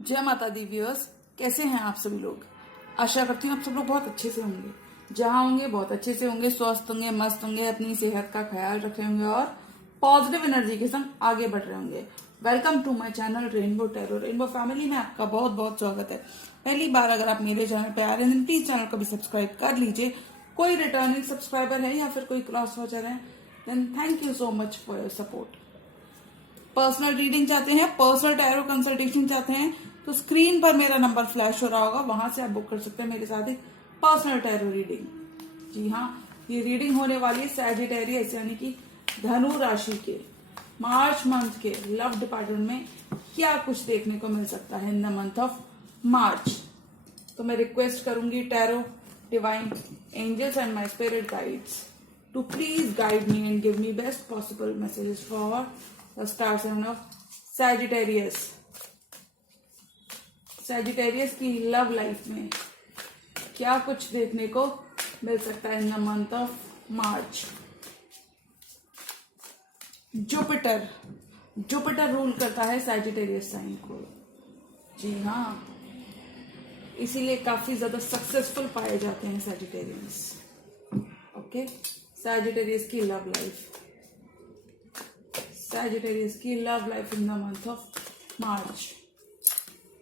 जय माता the viewers, कैसे हैं आप सभी लोग। आशा करती हूँ आप सब लोग बहुत अच्छे से होंगे। जहाँ होंगे बहुत अच्छे से होंगे, स्वस्थ होंगे, मस्त होंगे, अपनी सेहत का ख्याल रखे होंगे और पॉजिटिव एनर्जी के संग आगे बढ़ रहे होंगे। Welcome to my channel rainbow tarot. Rainbow family में आपका बहुत बहुत स्वागत है। पहली बार अगर आप मेरे चैनल पे आ रहे हैं प्लीज चैनल को भी सब्सक्राइब कर लीजिए। कोई रिटर्निंग सब्सक्राइबर है या फिर कोई क्रॉस वॉचर है, then thank you so much for your support. Personal reading चाहते हैं, पर्सनल टैरो कंसल्टेशन चाहते हैं तो स्क्रीन पर मेरा नंबर फ्लैश हो रहा होगा, वहां से आप बुक कर सकते हैं मेरे साथ एक पर्सनल टैरो रीडिंग। जी हाँ, ये रीडिंग होने वाली है सैजिटेरियस यानी कि धनु राशि के मार्च मंथ के लव डिपार्टमेंट में क्या कुछ देखने को मिल सकता है in the month of March. तो मैं रिक्वेस्ट करूंगी tarot, divine angels and my spirit guides to please guide me and give me best possible messages for the star sign of Sagittarius. Sagittarius की लव लाइफ में क्या कुछ देखने को मिल सकता है in the month of March. Jupiter rule करता है सैजिटेरियस साइन को। जी हाँ, इसीलिए काफी ज्यादा सक्सेसफुल पाए जाते हैं सैजिटेरियंस। ओके, Sagittarius की लव लाइफ, Sagittarius की love life in the month of March.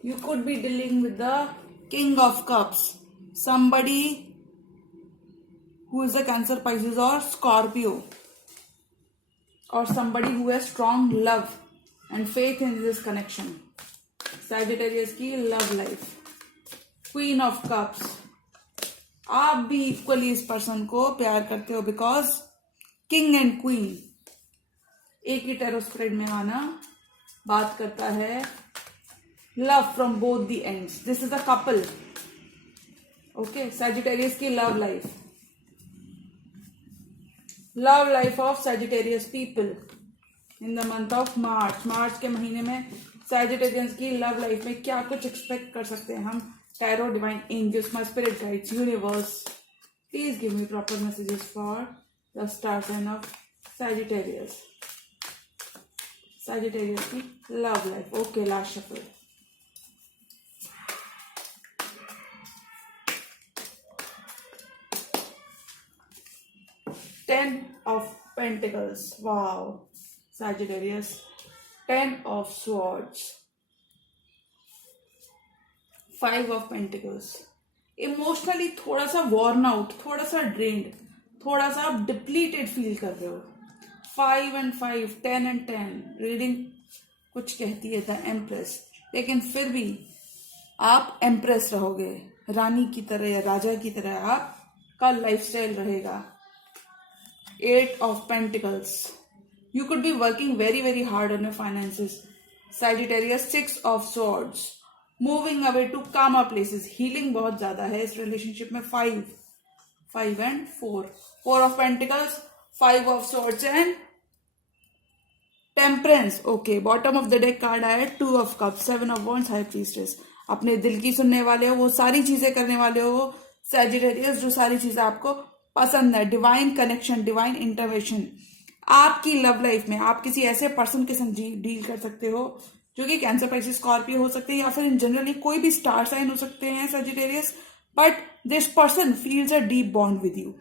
You could be dealing with the King of Cups, somebody who is a Cancer, Pisces or Scorpio, or somebody who has strong love and faith in this connection. Sagittarius की love life, Queen of Cups, आप भी equally इस person को प्यार करते हो because king and queen एक ही tarot spread में आना बात करता है love from both the ends. This is a couple. Okay, Sagittarius की love life of Sagittarius people in the month of March. मार्च के महीने में सैजिटेरियंस की लव लाइफ में क्या कुछ एक्सपेक्ट कर सकते हैं हम। Tarot, divine angels, my spirit guides, universe, please give me proper messages for the star sign of Sagittarius. Sagittarius की love life. Okay, last shuffle. Ten of Pentacles. Wow, Sagittarius. 10 of Swords. 5 of pentacles. Emotionally थोड़ा सा worn out, थोड़ा सा drained, थोड़ा सा आप depleted feel कर रहे हो। 5 and 5, 10 and 10 रीडिंग कुछ कहती है द एम्प्रेस, लेकिन फिर भी आप एम्प्रेस रहोगे, रानी की तरह या राजा की तरह आपका लाइफस्टाइल रहेगा। 8 of pentacles, you could be working very very hard on your finances. Sagittarius 6 of swords, moving away to calmer places, healing बहुत ज्यादा है इस रिलेशनशिप में। 5 and 4, 4 of pentacles, 5 of swords and temperance. Okay, bottom of the deck card आया 2 of cups, 7 of wands, high priestess. अपने दिल की सुनने वाले हो, वो सारी चीजें करने वाले हो सैजिटेरियस जो सारी चीजें आपको पसंद है। डिवाइन कनेक्शन, डिवाइन इंटरवेंशन आपकी लव लाइफ में। आप किसी ऐसे पर्सन के साथ डील कर सकते हो जो कि कैंसर, पाइसेस, स्कॉर्पियो हो सकते हैं या फिर इन जनरली कोई भी स्टार साइन हो सकते हैं Sagittarius. But this person feels a deep bond with you.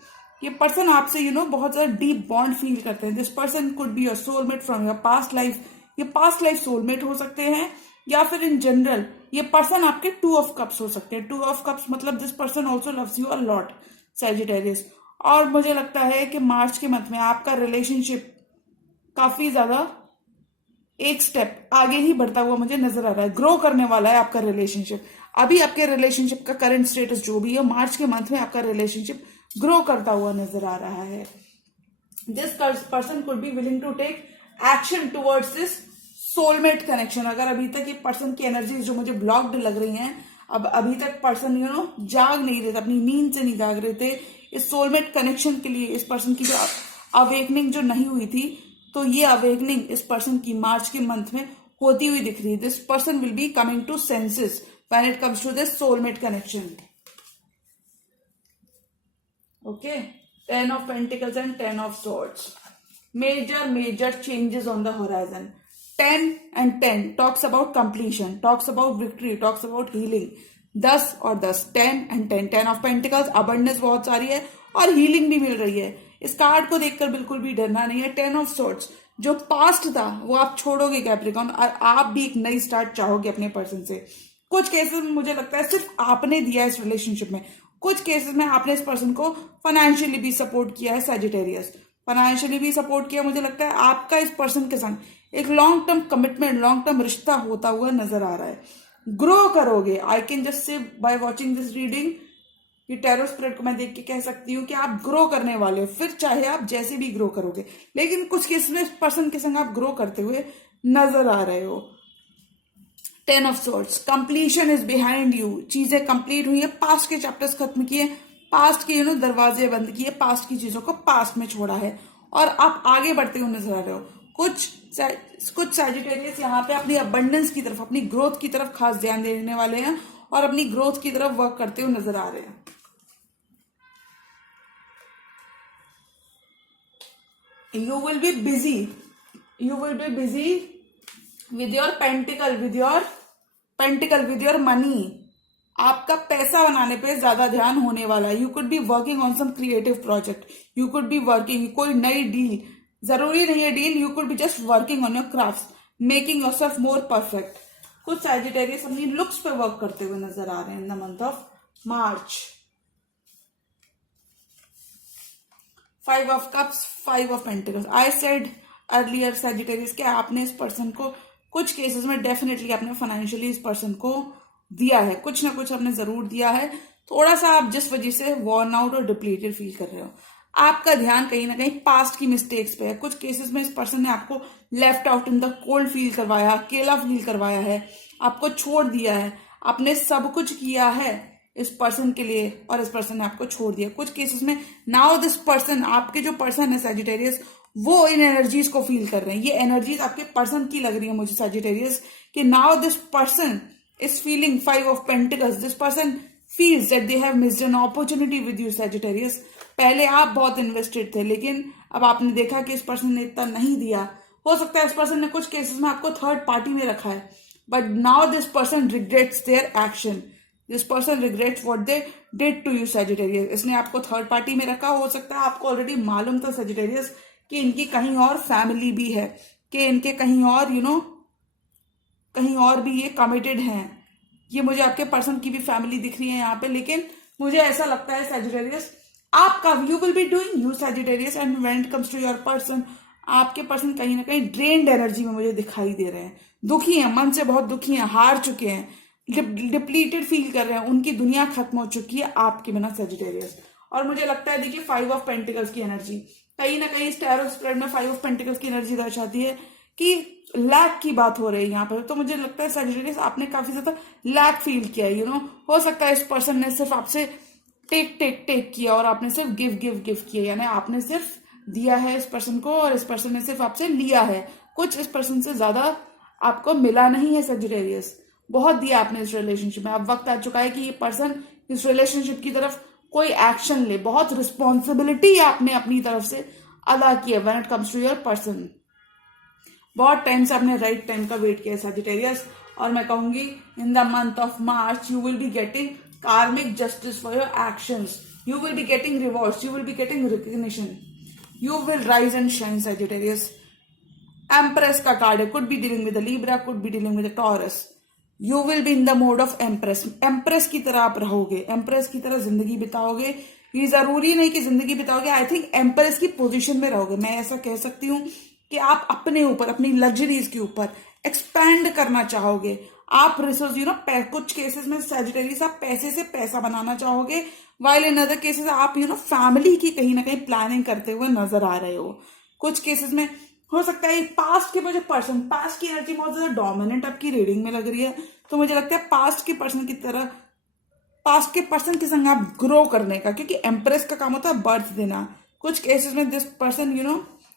ये पर्सन आपसे बहुत ज्यादा डीप बॉन्ड फील करते हैं। This person could be your soulmate from your past life. ये पास्ट लाइफ सोलमेट हो सकते हैं या फिर इन जनरल ये पर्सन आपके 2 ऑफ कप्स हो सकते हैं। 2 ऑफ कप्स मतलब this person also loves you a lot Sagittarius. और मुझे लगता है कि मार्च के मंथ में आपका रिलेशनशिप काफी ज्यादा एक स्टेप आगे ही बढ़ता हुआ मुझे नजर आ रहा है। ग्रो करने वाला है आपका रिलेशनशिप। अभी आपके रिलेशनशिप का करंट स्टेटस जो भी है, मार्च के मंथ में आपका रिलेशनशिप ग्रो करता हुआ नजर आ रहा है। This person could be willing to take action towards this soulmate connection. अगर अभी तक ये पर्सन की एनर्जीज जो मुझे ब्लॉक्ड लग रही हैं, अब अभी तक पर्सन जाग नहीं रहे थे, अपनी नींद से नहीं जाग रहे थे इस सोलमेट कनेक्शन के लिए, इस पर्सन की जो अवेकनिंग जो नहीं हुई थी, तो ये अवेकनिंग इस पर्सन की मार्च के मंथ में होती हुई दिख रही है। This person will be coming to senses when it comes to this soulmate connection. Okay, 10 of pentacles and 10 of swords. Major changes on the horizon. 10 talks about completion, talks about victory, talks about healing. 10 और 10, 10 10 of pentacles, abundance बहुत सारी है और healing भी मिल रही है। इस card को देखकर बिल्कुल भी डरना नहीं है। 10 ऑफ सोर्ड्स, जो पास्ट था वो आप छोड़ोगे कैप्रिकॉर्न, और आप भी एक नई स्टार्ट चाहोगे अपने पर्सन से। कुछ केसेस में मुझे लगता है सिर्फ आपने दिया है इस रिलेशनशिप में, कुछ केसेस में आपने इस पर्सन को फाइनेंशियली भी सपोर्ट किया है सैजिटेरियस, फाइनेंशियली भी सपोर्ट किया। मुझे लगता है आपका इस पर्सन के संग एक long term commitment, long term रिश्ता होता हुआ नजर आ रहा है। ग्रो करोगे, I can just say by watching this reading, ये टैरो स्प्रेड को मैं देख के कह सकती हूँ कि आप ग्रो करने वाले हो, फिर चाहे आप जैसे भी ग्रो करोगे, लेकिन कुछ केस में इस पर्सन के संग आप ग्रो करते हुए नजर आ रहे हो। 10 of swords, completion is behind you, चीजें कंप्लीट हुई है, पास्ट के चैप्टर्स खत्म किए, पास्ट के दरवाजे बंद किए, पास्ट की चीजों को पास्ट में छोड़ा है और आप आगे बढ़ते हुए नजर आ रहे हो। कुछ सैजिटेरियस यहाँ पे अपनी अबंडेंस की तरफ, अपनी ग्रोथ की तरफ खास ध्यान देने वाले हैं और अपनी ग्रोथ की तरफ वर्क करते हुए नजर आ रहे हैं। You will be busy. You will be busy with your pentacle, with your money. आपका पैसा बनाने पे ज्यादा ध्यान होने वाला है। You could be working on some creative project, you could be working कोई नई डील, जरूरी नहीं है deal, you could be just working on your craft, making yourself more perfect. कुछ सैजिटेरियस अपनी लुक्स पे वर्क करते हुए नजर आ रहे हैं in the month of March. 5 of cups, 5 of pentacles. I said earlier Sagittarius कि आपने इस पर्सन को कुछ केसेस में डेफिनेटली आपने फाइनेंशियली इस पर्सन को दिया है, कुछ ना कुछ आपने जरूर दिया है। थोड़ा सा आप जिस वजह से वॉर्न आउट और डिप्लीटेड फील कर रहे हो, आपका ध्यान कहीं ना कहीं पास्ट की मिस्टेक्स पे है। कुछ केसेस में इस पर्सन ने आपको left out in the cold feel करवाया, अकेला फील करवाया है, आपको छोड़ दिया है। आपने सब कुछ किया है इस पर्सन के लिए और इस पर्सन ने आपको छोड़ दिया। कुछ केसेस में नाउ दिस पर्सन, आपके जो पर्सन है सैजिटेरियस, वो इन एनर्जीज को फील कर रहे हैं। ये एनर्जीज आपके पर्सन की लग रही है मुझे सैजिटेरियस, कि now this person is feeling 5 of pentacles. This person feels that they have missed an opportunity with you Sagittarius. पहले आप बहुत इन्वेस्टेड थे, लेकिन अब आपने देखा कि इस पर्सन ने इतना नहीं दिया। हो सकता है इस पर्सन ने कुछ केसेस में आपको थर्ड पार्टी में रखा है, but now this person regrets their action. This person regrets what they did to you Sagittarius. इसने आपको थर्ड पार्टी में रखा। हो सकता है आपको ऑलरेडी मालूम था सैजिटेरियस कि इनकी कहीं और फैमिली भी है, कि इनके कहीं और कहीं और भी ये कमिटेड हैं। ये मुझे आपके पर्सन की भी फैमिली दिख रही है यहाँ पे, लेकिन मुझे ऐसा लगता है सैजिटेरियस आपका, you will be doing you Sagittarius, and when it comes to your person, आपके पर्सन कहीं ना कहीं ड्रेन्ड एनर्जी में मुझे दिखाई दे रहे हैं। दुखी हैं, मन से बहुत दुखी हैं, हार चुके हैं, डिप्लीटेड फील कर रहे हैं, उनकी दुनिया खत्म हो चुकी है आपके बिना सैजिटेरियस। और मुझे लगता है देखिए 5 ऑफ पेंटिकल्स की एनर्जी कहीं ना कहीं इस टैरो स्प्रेड में 5 ऑफ पेंटिकल्स की एनर्जी दर्शाती है कि लैक की बात हो रही है यहाँ पर। तो मुझे लगता है सैजिटेरियस आपने काफी ज्यादा लैक फील किया है। हो सकता है इस पर्सन ने सिर्फ आपसे टेक किया और आपने सिर्फ गिव किया, यानी आपने सिर्फ दिया है इस पर्सन को और इस पर्सन ने सिर्फ आपसे लिया है। कुछ इस पर्सन से ज्यादा आपको मिला नहीं है सैजिटेरियस, बहुत दिया आपने इस रिलेशनशिप में। अब वक्त आ चुका है कि ये पर्सन इस रिलेशनशिप की तरफ कोई एक्शन ले। बहुत रिस्पॉन्सिबिलिटी आपने अपनी तरफ से अदा की है when it comes to your person. बहुत टाइम से आपने राइट टाइम का वेट किया सैजिटेरियस, और मैं कहूंगी in the month of March you will be getting karmic justice for your actions, you will be getting rewards, you will be getting recognition, you will rise and shine Sagittarius. Empress का card है, could be dealing with Libra, could be dealing with Taurus. You will be in the mode of empress, empress की तरह आप रहोगे, empress की तरह जिंदगी बिताओगे। ये जरूरी नहीं कि जिंदगी बिताओगे, आई थिंक एम्प्रेस की पोजीशन में रहोगे। मैं ऐसा कह सकती हूँ कि आप अपने ऊपर, अपनी लग्जरीज के ऊपर एक्सपैंड करना चाहोगे। आप रिसोर्स कुछ केसेस में सैजिटेरियस आप पैसे से पैसा बनाना चाहोगे, वाइल इन अदर केसेस आप फैमिली की कहीं ना कहीं प्लानिंग करते हुए नजर आ रहे हो। कुछ केसेस में हो सकता है पास्ट के जो पर्सन, पास्ट की एनर्जी बहुत ज्यादा डोमिनेंट आपकी रीडिंग में लग रही है, तो मुझे लगता है पास्ट के पर्सन की तरह, पास्ट के पर्सन के संग आप ग्रो करने का, क्योंकि एम्प्रेस का काम होता है बर्थ देना। कुछ केसेस में this person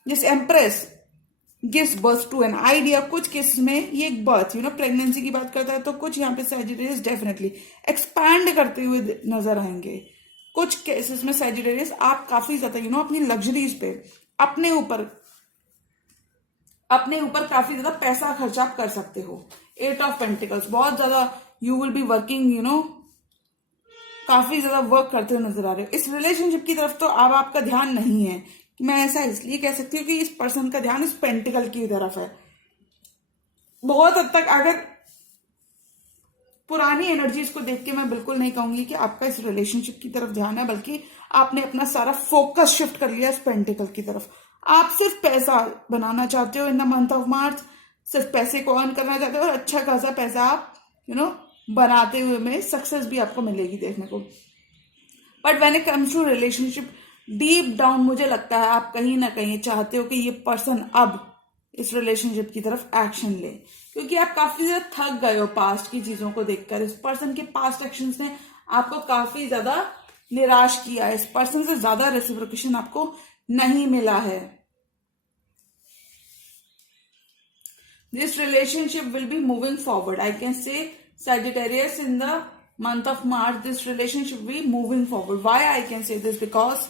this empress gives birth to an idea. कुछ केसेस में ये एक बर्थ प्रेगनेंसी की बात करता है, तो कुछ यहाँ पे सैजिटेरियस डेफिनेटली एक्सपैंड करते हुए नजर आएंगे। कुछ केसेस में सैजिटेरियस आप काफी ज्यादा अपनी लग्जरीज पे, अपने ऊपर अपने ऊपर काफी ज्यादा पैसा खर्चा आप कर सकते हो। 8 ऑफ पेंटिकल्स, बहुत ज्यादा यू विल बी वर्किंग, काफी ज्यादा वर्क करते हुए नजर आ रहे हो। इस रिलेशनशिप की तरफ तो अब आपका ध्यान नहीं है। मैं ऐसा इसलिए कह सकती हूँ कि इस पर्सन का ध्यान इस पेंटिकल की तरफ है। बहुत हद तक अगर पुरानी एनर्जीज को देख के मैं बिल्कुल नहीं कहूंगी कि आपका इस रिलेशनशिप की तरफ ध्यान है, बल्कि आपने अपना सारा फोकस शिफ्ट कर लिया इस पेंटिकल की तरफ। आप सिर्फ पैसा बनाना चाहते हो इन द मंथ ऑफ मार्च, सिर्फ पैसे को अर्न करना चाहते हो, और अच्छा खासा पैसा आप बनाते हुए में सक्सेस भी आपको मिलेगी देखने को। But when it comes to relationship, deep down मुझे लगता है आप कहीं ना कहीं चाहते हो कि ये पर्सन अब इस रिलेशनशिप की तरफ एक्शन ले, क्योंकि आप काफी ज्यादा थक गए हो पास्ट की चीजों को देखकर। इस पर्सन के पास्ट एक्शंस ने आपको काफी ज्यादा निराश किया है। इस पर्सन से ज्यादा रेसिप्रोकेशन आपको नहीं मिला है। This relationship will be moving forward, I can से Sagittarius, in the month of March, this relationship will be moving forward. Why I can say this? Because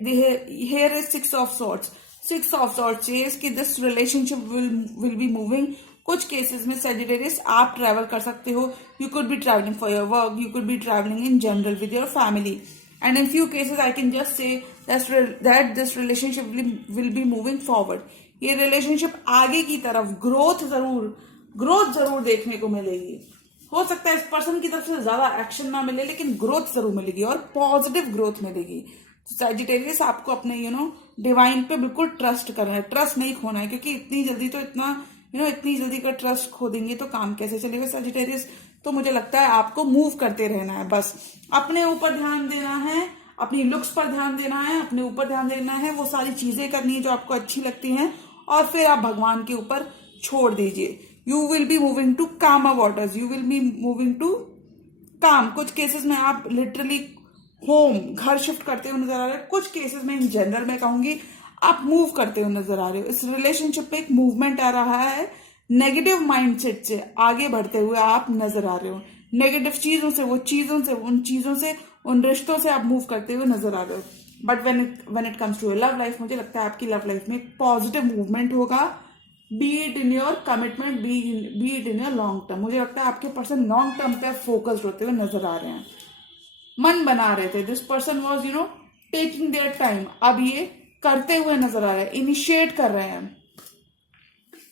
here is Six of Swords. Six of Swords says कि this relationship will be moving. कुछ cases में Sagittarius आप travel कर सकते हो. You could be traveling for your work. You could be traveling in general with your family. And in few cases I can just say that this relationship will be moving forward. ये relationship आगे की तरफ growth जरूर देखने को मिलेगी। हो सकता है इस पर्सन की तरफ से ज्यादा एक्शन ना मिले, लेकिन ग्रोथ जरूर मिलेगी और पॉजिटिव ग्रोथ मिलेगी। सैजिटेरियस आपको अपने डिवाइन पे बिल्कुल ट्रस्ट करना है, ट्रस्ट नहीं खोना है, क्योंकि इतनी जल्दी का ट्रस्ट खो देंगे तो काम कैसे चलेगा सैजिटेरियस। तो मुझे लगता है आपको मूव करते रहना है, बस अपने ऊपर ध्यान देना है, अपनी लुक्स पर ध्यान देना है, अपने ऊपर ध्यान देना है, वो सारी चीजें करनी है जो आपको अच्छी लगती हैं, और फिर आप भगवान के ऊपर छोड़ दीजिए। You will be moving to calmer waters. You will be moving to calm. कुछ केसेस में आप लिटरली घर शिफ्ट करते हुए नजर आ रहे हो। कुछ केसेस में इन जनरल मैं कहूंगी आप मूव करते हुए नजर आ रहे हो। इस रिलेशनशिप पे एक मूवमेंट आ रहा है। नेगेटिव माइंडसेट से आगे बढ़ते हुए आप नजर आ रहे हो। नेगेटिव चीजों से, उन रिश्तों से आप मूव करते हुए नजर आ रहे हो। But when it comes to love life, मुझे लगता है आपकी लव लाइफ में एक पॉजिटिव मूवमेंट होगा। Be it in your commitment, be it in your long term. मुझे लगता है आपके पर्सन लॉन्ग टर्म पे फोकस्ड होते हुए नजर आ रहे हैं। मन बना रहे थे, this person was taking their time. अब ये करते हुए नजर आ रहे हैं, इनिशिएट कर रहे हैं।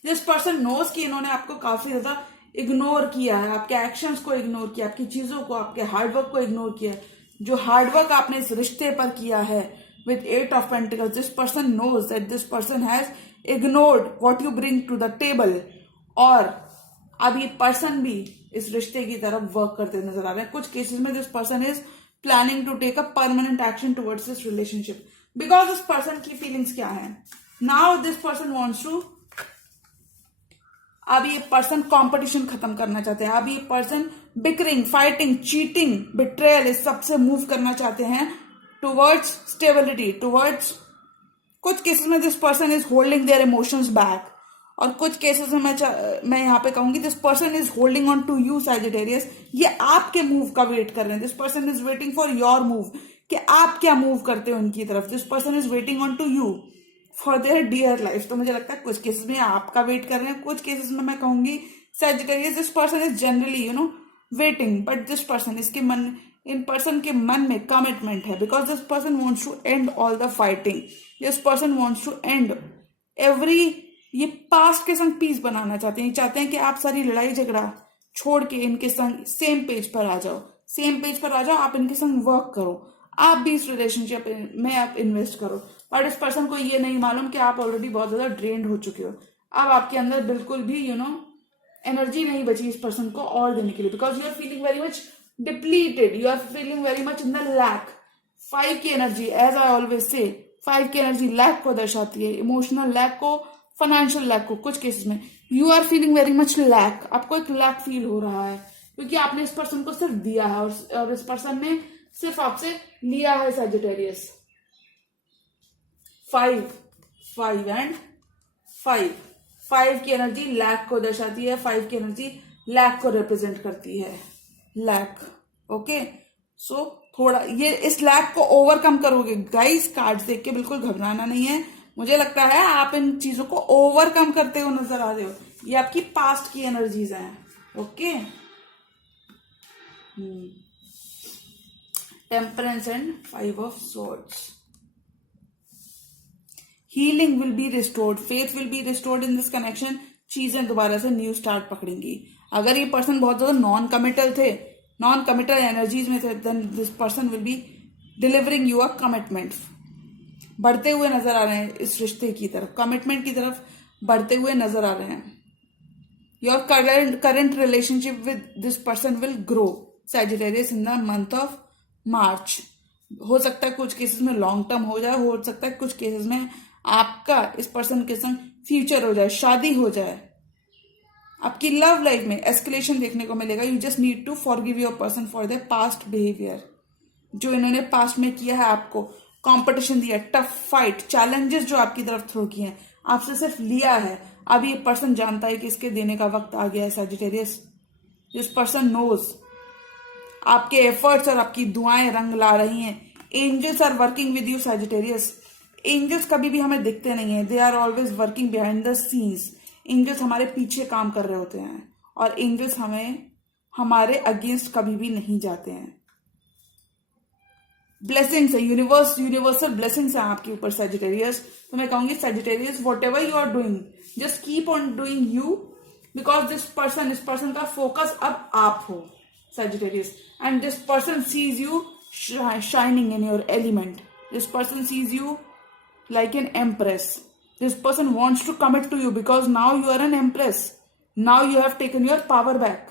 दिस पर्सन नोज कि इन्होंने आपको काफी ज्यादा इग्नोर किया है, आपके एक्शंस को इग्नोर किया, आपकी चीजों को, आपके हार्डवर्क को इग्नोर किया है। जो हार्डवर्क आपने इस रिश्ते पर किया है with 8 of pentacles, this person knows that this person has ignored what you bring to the table. और अब ये पर्सन भी इस रिश्ते की तरफ वर्क करते नजर आ रहे हैं। कुछ केसेस में this person is planning to take a permanent action towards this relationship, because इस पर्सन की फीलिंग्स क्या है। Now this person wants to, अब ये पर्सन कंपटीशन खत्म करना चाहते हैं। अब ये person bickering, fighting, cheating, betrayal, इस सबसे मूव करना चाहते हैं टुवर्ड्स स्टेबिलिटी, टुवर्ड्स। कुछ केसेस में this person is holding their emotions back, और कुछ केसेस में मैं यहाँ पे कहूंगी this person is holding on to you Sagittarius. ये आपके मूव का वेट कर रहे हैं। This person is waiting for your move, कि आप क्या मूव करते हो उनकी तरफ। This person is waiting on to you for their dear life. तो मुझे लगता है कुछ केसेस में आपका वेट कर रहे हैं, कुछ केसेस में मैं कहूंगी Sagittarius this person is generally waiting, but this person, इन पर्सन के मन में कमिटमेंट है, because this person wants to end all the fighting. This person wants to end every, ये पास्ट के संग पीस बनाना चाहते हैं। चाहते हैं कि आप सारी लड़ाई झगड़ा छोड़ के इनके संग सेम पेज पर आ जाओ, आप इनके संग वर्क करो, आप भी इस रिलेशनशिप में आप इन्वेस्ट करो। बट इस पर्सन को ये नहीं मालूम कि आप ऑलरेडी बहुत ज्यादा ड्रेन्ड हो चुके हो। अब आपके अंदर बिल्कुल भी एनर्जी नहीं बची इस पर्सन को और देने के लिए, because you are feeling very much depleted, you are feeling very much in the lack. 5 की energy, as I always say, 5 की एनर्जी लैक को दर्शाती है, इमोशनल लैक को, फाइनेंशियल लैक को। कुछ केसेस में you are feeling very much lack, आपको एक लैक फील हो रहा है, क्योंकि आपने इस पर्सन को सिर्फ दिया है और इस पर्सन ने सिर्फ आपसे लिया है सैजिटेरियस। 5 एंड 5 की एनर्जी लैक को दर्शाती है, 5 की एनर्जी लैक को रिप्रेजेंट करती है, लैक। ओके, सो थोड़ा ये इस लैक को ओवरकम करोगे गाइस। कार्ड्स देख के बिल्कुल घबराना नहीं है, मुझे लगता है आप इन चीजों को ओवरकम करते हुए नजर आ रहे हो। ये आपकी पास्ट की एनर्जीज हैं। Okay, temperance and 5 of swords. Healing will be restored, faith will be restored in this connection. चीजें दोबारा से न्यू स्टार्ट पकड़ेंगी। अगर ये पर्सन बहुत ज्यादा नॉन कमिटल थे, नॉन कमिटल एनर्जीज में थे, then this person will be delivering you a commitment. बढ़ते हुए नजर आ रहे हैं इस रिश्ते की तरफ, कमिटमेंट की तरफ बढ़ते हुए नजर आ रहे हैं। Your current relationship with this person will grow Sagittarius in the month of मार्च। हो सकता है कुछ केसेस में लॉन्ग टर्म हो जाए, हो सकता है कुछ केसेस में आपका इस पर्सन के संग फ्यूचर हो जाए, शादी हो जाए। आपकी लव लाइफ में एस्केलेशन देखने को मिलेगा। You just need to forgive your person for the past behaviour, जो इन्होंने पास्ट में किया है, आपको कंपटीशन दिया, टफ फाइट, चैलेंजेस जो आपकी तरफ थ्रो किए हैं, आपसे सिर्फ लिया है। अब ये पर्सन जानता है कि इसके देने का वक्त आ गया है सैजिटेरियस। दिस पर्सन नोज आपके एफर्ट्स और आपकी दुआएं रंग ला रही हैं। Angels are working with you Sagittarius. Angels कभी भी हमें दिखते नहीं है, they are always working behind the scenes. Angels हमारे पीछे काम कर रहे होते हैं और एंजल्स हमारे अगेंस्ट कभी भी नहीं जाते हैं। ब्लेसिंग्स है, यूनिवर्सल ब्लेसिंग्स है आपके ऊपर सैजिटेरियस। तो मैं कहूंगी Sagittarius, whatever you are doing, just keep on doing you, because इस पर्सन का फोकस अब आप हो Sagittarius, and this person sees you shining in your element. This person sees you like an empress. This person wants to commit to you because now you are an empress. Now you have taken your power back.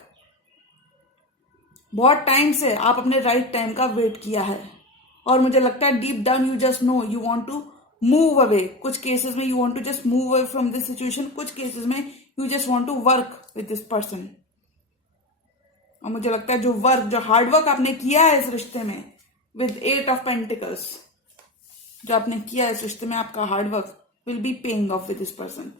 बहुत time से आप अपने right time का wait किया है और मुझे लगता है deep down you just know you want to move away. कुछ केसेस में you want to just move away from this situation, कुछ केसेस में you just want to work with this person. और मुझे लगता है जो हार्डवर्क आपने किया है इस रिश्ते में विद 8 ऑफ पेंटिकल्स, जो आपने किया इस रिश्ते में, आपका hard work will be paying off with this person.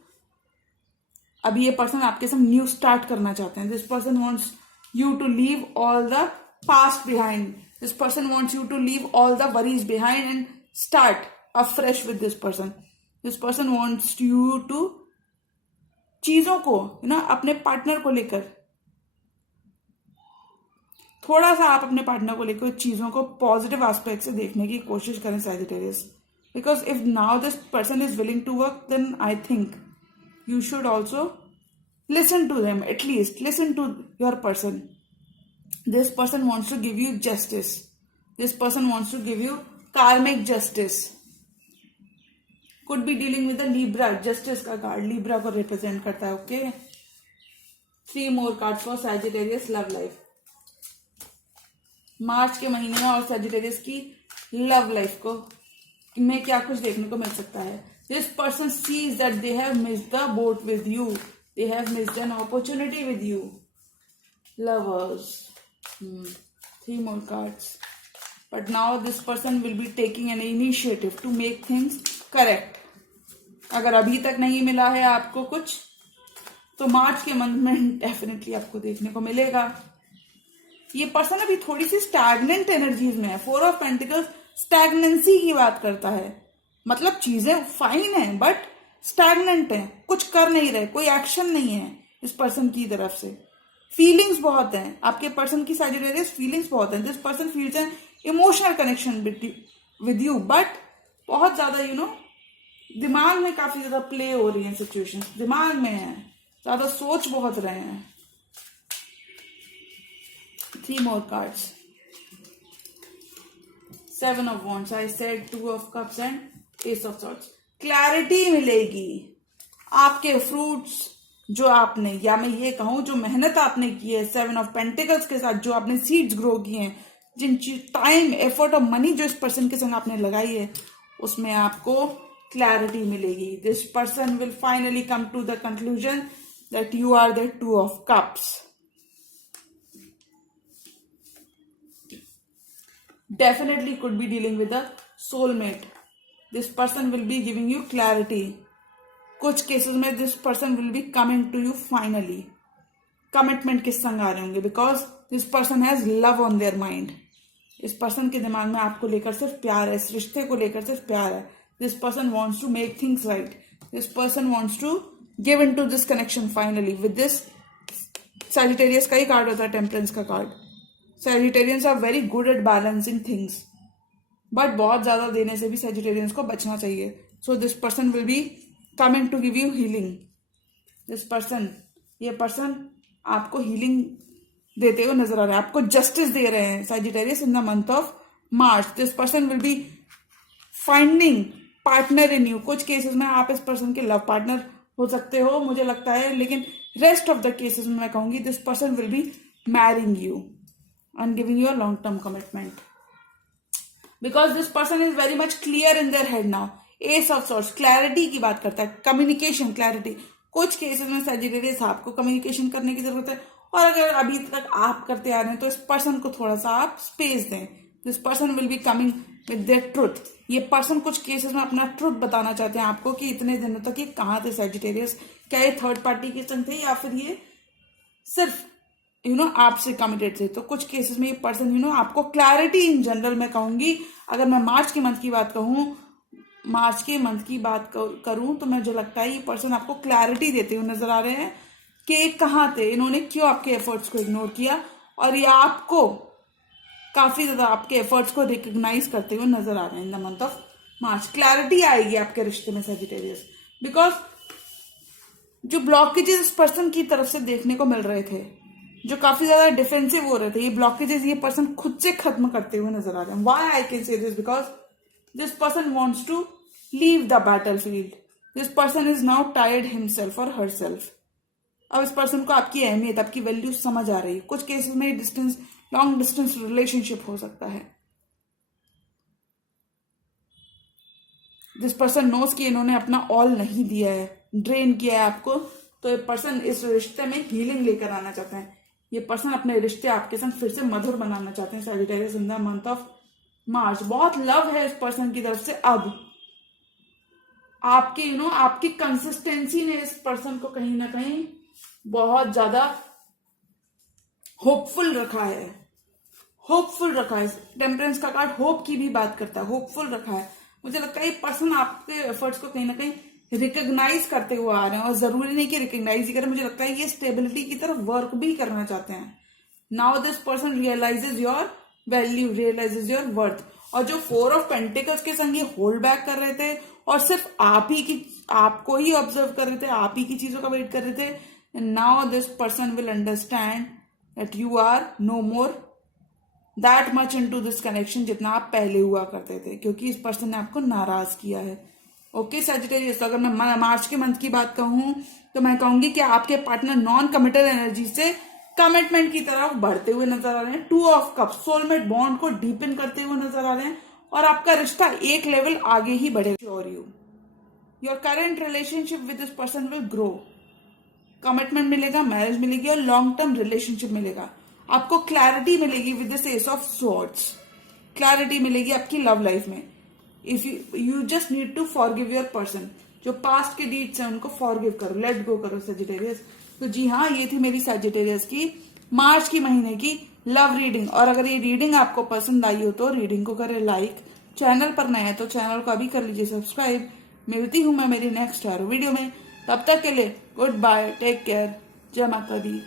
अभी ये पर्सन आपके साथ न्यू स्टार्ट करना चाहते हैं। This person wants you to leave all the past behind. This person wants you to leave all the worries behind and start afresh with this person. This person wants you to चीजों को अपने partner को लेकर थोड़ा सा आप अपने partner को लेकर चीजों को पॉजिटिव एस्पेक्ट से देखने की कोशिश करें Sagittarius. Because if now this person is willing to work, then I think you should also listen to them, at least listen to your person. This person wants to give you justice. This person wants to give you karmic justice. Could be dealing with the Libra, justice का card Libra को represent करता है। ओके, 3 more cards for Sagittarius love life. मार्च के महीने में और सैजिटेरियस की लव लाइफ को में क्या कुछ देखने को मिल सकता है। This person sees that they have missed the boat with you, they have missed an opportunity with you. Lovers, 3 more cards, but now this person will be taking an initiative to make things correct. अगर अभी तक नहीं मिला है आपको कुछ, तो मार्च के मंथ में डेफिनेटली आपको देखने को मिलेगा। ये पर्सन अभी थोड़ी सी स्टैग्नेंट एनर्जीज में है। 4 ऑफ पेंटिकल्स स्टैग्नेंसी की बात करता है, मतलब चीजें फाइन है बट स्टैग्नेंट है, कुछ कर नहीं रहे, कोई एक्शन नहीं है इस पर्सन की तरफ से। फीलिंग्स बहुत हैं आपके पर्सन की सैजिटेरियस, फीलिंग्स बहुत हैं। This person feels an emotional connection with you, but बहुत ज्यादा दिमाग में काफी ज्यादा प्ले हो रही है सिचुएशन, दिमाग में है, ज्यादा सोच बहुत रहे हैं। 3 more cards. 7 of wands. I said 2 of cups and ace of swords. Clarity मिलेगी। आपके फ्रूट्स जो आपने, या मैं ये कहूं जो मेहनत आपने की है 7 ऑफ पेंटिकल्स के साथ, जो आपने सीड्स ग्रो किए हैं, जिन टाइम, एफर्ट और मनी जो इस पर्सन के संग आपने लगाई है, उसमें आपको क्लैरिटी मिलेगी। This person will finally come to the conclusion that you are the 2 of cups. Definitely could be dealing with a soulmate. This person will be giving you clarity. कुछ केसेस में this person will be coming to you finally. Commitment के संग आ रहे होंगे because this person has love on their mind. इस person के दिमाग में आपको लेकर सिर्फ प्यार है, इस रिश्ते को लेकर सिर्फ प्यार है। This person wants to make things right, this person wants to give in to this connection finally with this. Sagittarius का ही कार्ड होता है, टेम्परेंस का card. Sagittarians are very good at balancing things, but बहुत ज्यादा देने से भी सैजिटेरियंस को बचना चाहिए। So this person will be coming to give you healing. This person, ये पर्सन आपको हीलिंग देते हुए नजर आ रहे हैं, आपको जस्टिस दे रहे हैं Sagittarius in the month of March. This person will be finding partner in you. कुछ केसेस में आप इस पर्सन के लव पार्टनर हो सकते हो मुझे लगता है, लेकिन रेस्ट ऑफ द केसेस में मैं कहूंगी this person will B marrying you and giving you a long term commitment, because this person is very much clear in their head now. S of swords clarity की बात करता है, communication, clarity. कुछ cases में Sagittarius आपको communication करने की जरूरत है, और अगर अभी तक आप करते आ रहे हैं तो इस पर्सन को थोड़ा सा आप स्पेस दें। This person will be coming with their truth. ये पर्सन कुछ केसेस में अपना ट्रुथ बताना चाहते हैं आपको कि इतने दिनों तक ये कहाँ थे सैजिटेरियस, क्या ये थर्ड पार्टी के संग थे या फिर ये सिर्फ आपसे कमिटेड थे। तो कुछ केसेस में ये पर्सन आपको क्लैरिटी इन जनरल मैं कहूंगी। अगर मैं मार्च के मंथ की बात करूं तो मुझे लगता है ये पर्सन आपको क्लैरिटी देते हुए नजर आ रहे हैं कि ये कहाँ थे, इन्होंने क्यों आपके एफर्ट्स को इग्नोर किया, और ये आपको काफी ज्यादा आपके एफर्ट्स को रिकॉग्नाइज करते हुए नजर आ रहे हैं in the month of March. Clarity आएगी आपके रिश्ते में सैजिटेरियस, बिकॉज जो ब्लॉकेजेस इस पर्सन की तरफ से देखने को मिल रहे थे, जो काफी ज्यादा डिफेंसिव हो रहे थे, ये ब्लॉकेजेस ये पर्सन खुद से खत्म करते हुए नजर आ रहे हैं। Why I can say this, because this person wants to leave the battlefield. This person is now tired himself और हरसेल्फ। अब इस पर्सन को आपकी अहमियत, आपकी वैल्यू समझ आ रही है। कुछ केसेस में डिस्टेंस, लॉन्ग डिस्टेंस रिलेशनशिप हो सकता है। दिस पर्सन नोस कि इन्होंने अपना ऑल नहीं दिया है, ड्रेन किया है आपको, तो ये पर्सन इस रिश्ते में हीलिंग लेकर आना चाहते हैं। ये पर्सन अपने रिश्ते आपके संग फिर से मधुर बनाना चाहते हैं Sagittarius in the month of मार्च। बहुत लव है इस पर्सन की तरफ से। अब आपकी आपकी कंसिस्टेंसी ने इस पर्सन को कहीं ना कहीं बहुत ज्यादा होपफुल रखा है। टेम्परेंस का कार्ड होप की भी बात करता है, होपफुल रखा है। मुझे लगता है ये पर्सन आपके एफर्ट्स को कहीं ना कहीं रिकॉग्नाइज करते हुए आ रहे हैं, और जरूरी नहीं कि रिकॉग्नाइज ही करें, मुझे लगता है ये स्टेबिलिटी की तरफ वर्क भी करना चाहते हैं। Now this person realises your value, realises your worth. और जो 4 ऑफ पेंटिकल्स के संग ये होल्ड बैक कर रहे थे और सिर्फ आपको ही ऑब्जर्व कर रहे थे, आप ही की चीजों का वेट कर रहे थे, and now this person will understand that you are no more that much into this connection जितना आप पहले हुआ करते थे, क्योंकि इस पर्सन ने आपको नाराज किया है। ओके सैजिटेरियस, तो अगर मैं मार्च के मंथ की बात कहूं तो मैं कहूंगी कि आपके पार्टनर नॉन कमिटेड एनर्जी से कमिटमेंट की तरफ बढ़ते हुए नजर आ रहे हैं। 2 ऑफ कप्स सोलमेट बॉन्ड को डीपन करते हुए नजर आ रहे हैं, और आपका रिश्ता एक लेवल आगे ही बढ़ेगा। और your current relationship with this person will grow. Commitment मिलेगा, मैरिज मिलेगी और लॉन्ग टर्म रिलेशनशिप मिलेगा। आपको क्लैरिटी मिलेगी with this Ace of Swords. Clarity मिलेगी आपकी लव लाइफ में। If you just need to forgive your person. जो पास्ट के डीड्स हैं उनको फॉरगिव करो, लेट गो करो सैजिटेरियस। तो जी हाँ, ये थी मेरी सैजिटेरियस की मार्च की महीने की लव रीडिंग। और अगर ये रीडिंग आपको पसंद आई हो तो रीडिंग को करें लाइक, चैनल पर नए हैं तो चैनल को अभी कर लीजिए सब्सक्राइब। मिलती हूं मैं मेरी नेक्स्ट वीडियो में, तब तक के लिए गुड बाय, टेक केयर, जय माता दी।